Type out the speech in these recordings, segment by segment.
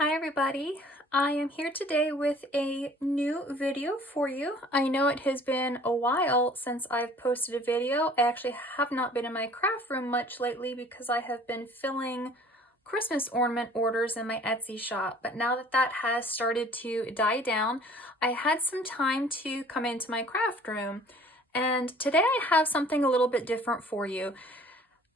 Hi everybody, I am here today with a new video for you. I know it has been a while since I've posted a video. I actually have not been in my craft room much lately because I have been filling Christmas ornament orders in my Etsy shop, but now that that has started to die down, I had some time to come into my craft room, and today I have something a little bit different for you.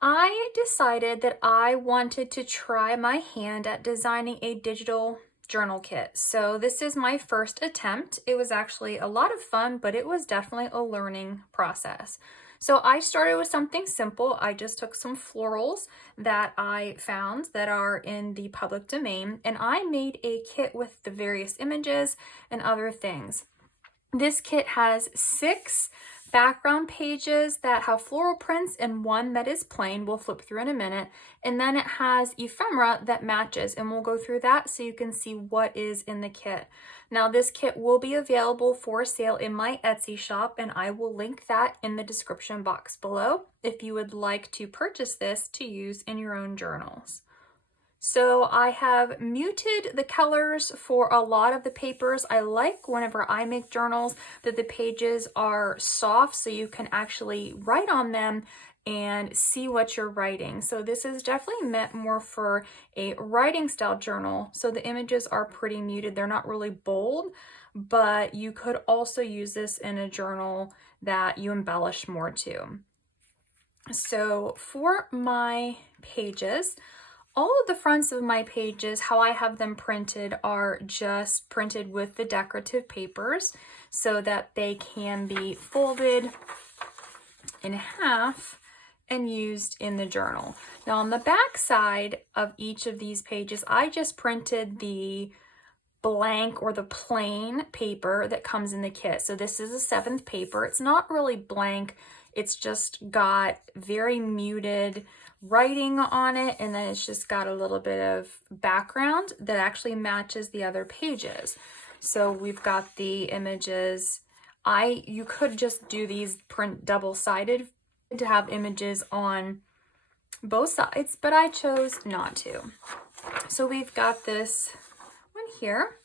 I decided that I wanted to try my hand at designing a digital journal kit. So this is my first attempt. It was actually a lot of fun, but it was definitely a learning process. So I started with something simple. I just took some florals that I found that are in the public domain, and I made a kit with the various images and other things. This kit has 6 background pages that have floral prints and 1 that is plain. We'll flip through in a minute. And then it has ephemera that matches, and we'll go through that so you can see what is in the kit. Now this kit will be available for sale in my Etsy shop, and I will link that in the description box below if you would like to purchase this to use in your own journals. So I have muted the colors for a lot of the papers. I like whenever I make journals that the pages are soft so you can actually write on them and see what you're writing. So this is definitely meant more for a writing style journal. So the images are pretty muted. They're not really bold, but you could also use this in a journal that you embellish more to. So for my pages, all of the fronts of my pages, how I have them printed, are just printed with the decorative papers so that they can be folded in half and used in the journal. Now on the back side of each of these pages, I just printed the blank or the plain paper that comes in the kit. So this is a 7th paper. It's not really blank. It's just got very muted writing on it, and then it's just got a little bit of background that actually matches the other pages. So we've got the images. You could just do these print double-sided to have images on both sides, but I chose not to. So we've got this one here.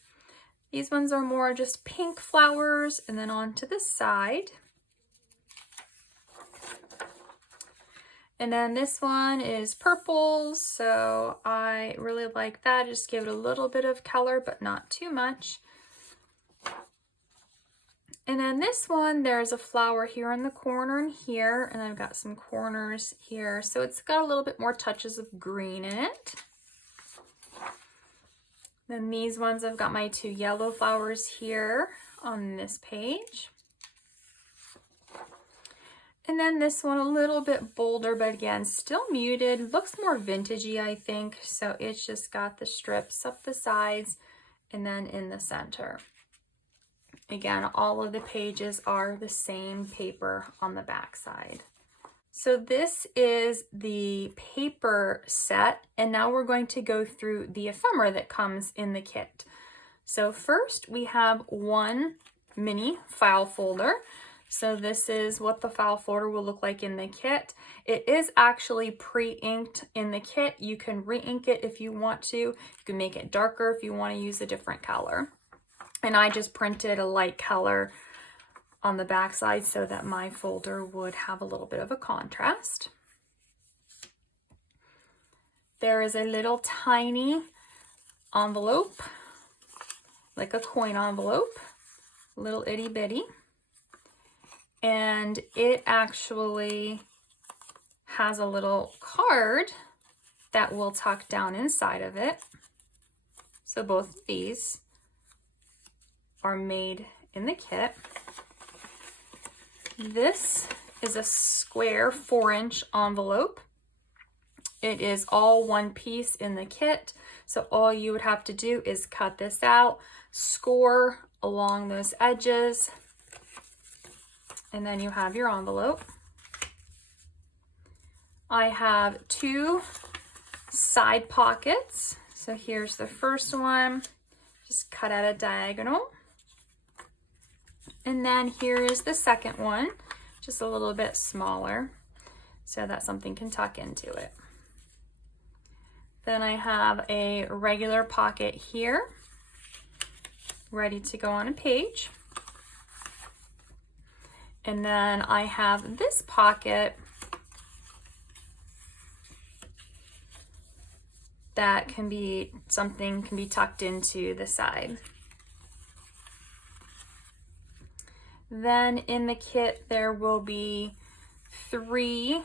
These ones are more just pink flowers, and then on to the side. And then this one is purples, so I really like that. Just give it a little bit of color, but not too much. And then this one, there's a flower here in the corner and here, and I've got some corners here. So it's got a little bit more touches of green in it. Then these ones, I've got my 2 yellow flowers here on this page. And then this one, a little bit bolder, but again, still muted. Looks more vintagey, I think. So it's just got the strips up the sides and then in the center. Again, all of the pages are the same paper on the back side. So this is the paper set, and now we're going to go through the ephemera that comes in the kit. So first we have 1 mini file folder. So this is what the file folder will look like in the kit. It is actually pre-inked in the kit. You can re-ink it if you want to. You can make it darker if you want to use a different color. And I just printed a light color on the back side so that my folder would have a little bit of a contrast. There is a little tiny envelope, like a coin envelope, little itty bitty. And it actually has a little card that will tuck down inside of it. So both of these are made in the kit. This is a square 4-inch envelope. It is all one piece in the kit. So all you would have to do is cut this out, score along those edges, and then you have your envelope. I have 2 side pockets. So here's the first one, just cut at a diagonal. And then here is the second one, just a little bit smaller, so that something can tuck into it. Then I have a regular pocket here, ready to go on a page. And then I have this pocket that can be, something can be tucked into the side. Then in the kit, there will be 3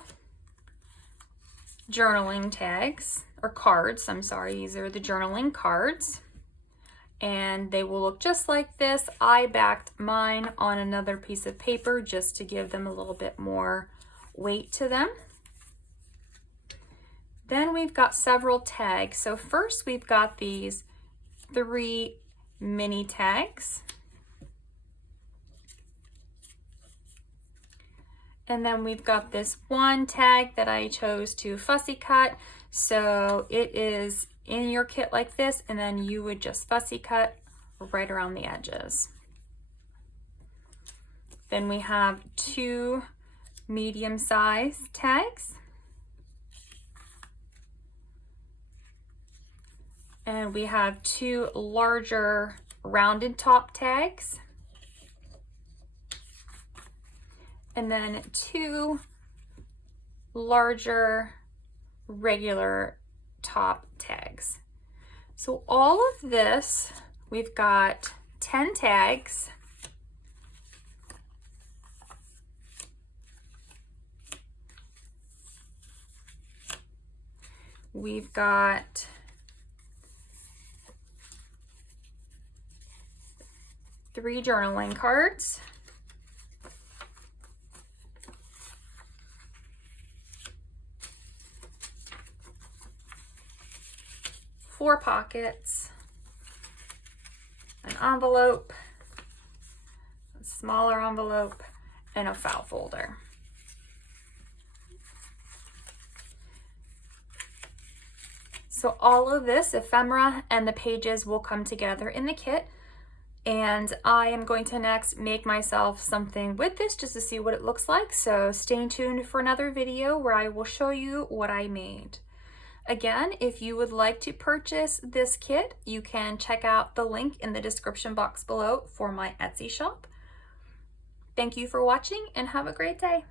journaling tags, or cards, I'm sorry, these are the journaling cards. And they will look just like this. I backed mine on another piece of paper just to give them a little bit more weight to them. Then we've got several tags. So first we've got these 3 mini tags. And then we've got this one tag that I chose to fussy cut. So it is in your kit like this, and then you would just fussy cut right around the edges. Then we have 2 medium-sized tags. And we have 2 larger rounded top tags. And then 2 larger regular top tags. So all of this, we've got 10 tags. We've got 3 journaling cards. 4 pockets, an envelope, a smaller envelope, and a file folder. So all of this ephemera and the pages will come together in the kit. And I am going to next make myself something with this just to see what it looks like. So stay tuned for another video where I will show you what I made. Again, if you would like to purchase this kit, you can check out the link in the description box below for my Etsy shop. Thank you for watching and have a great day.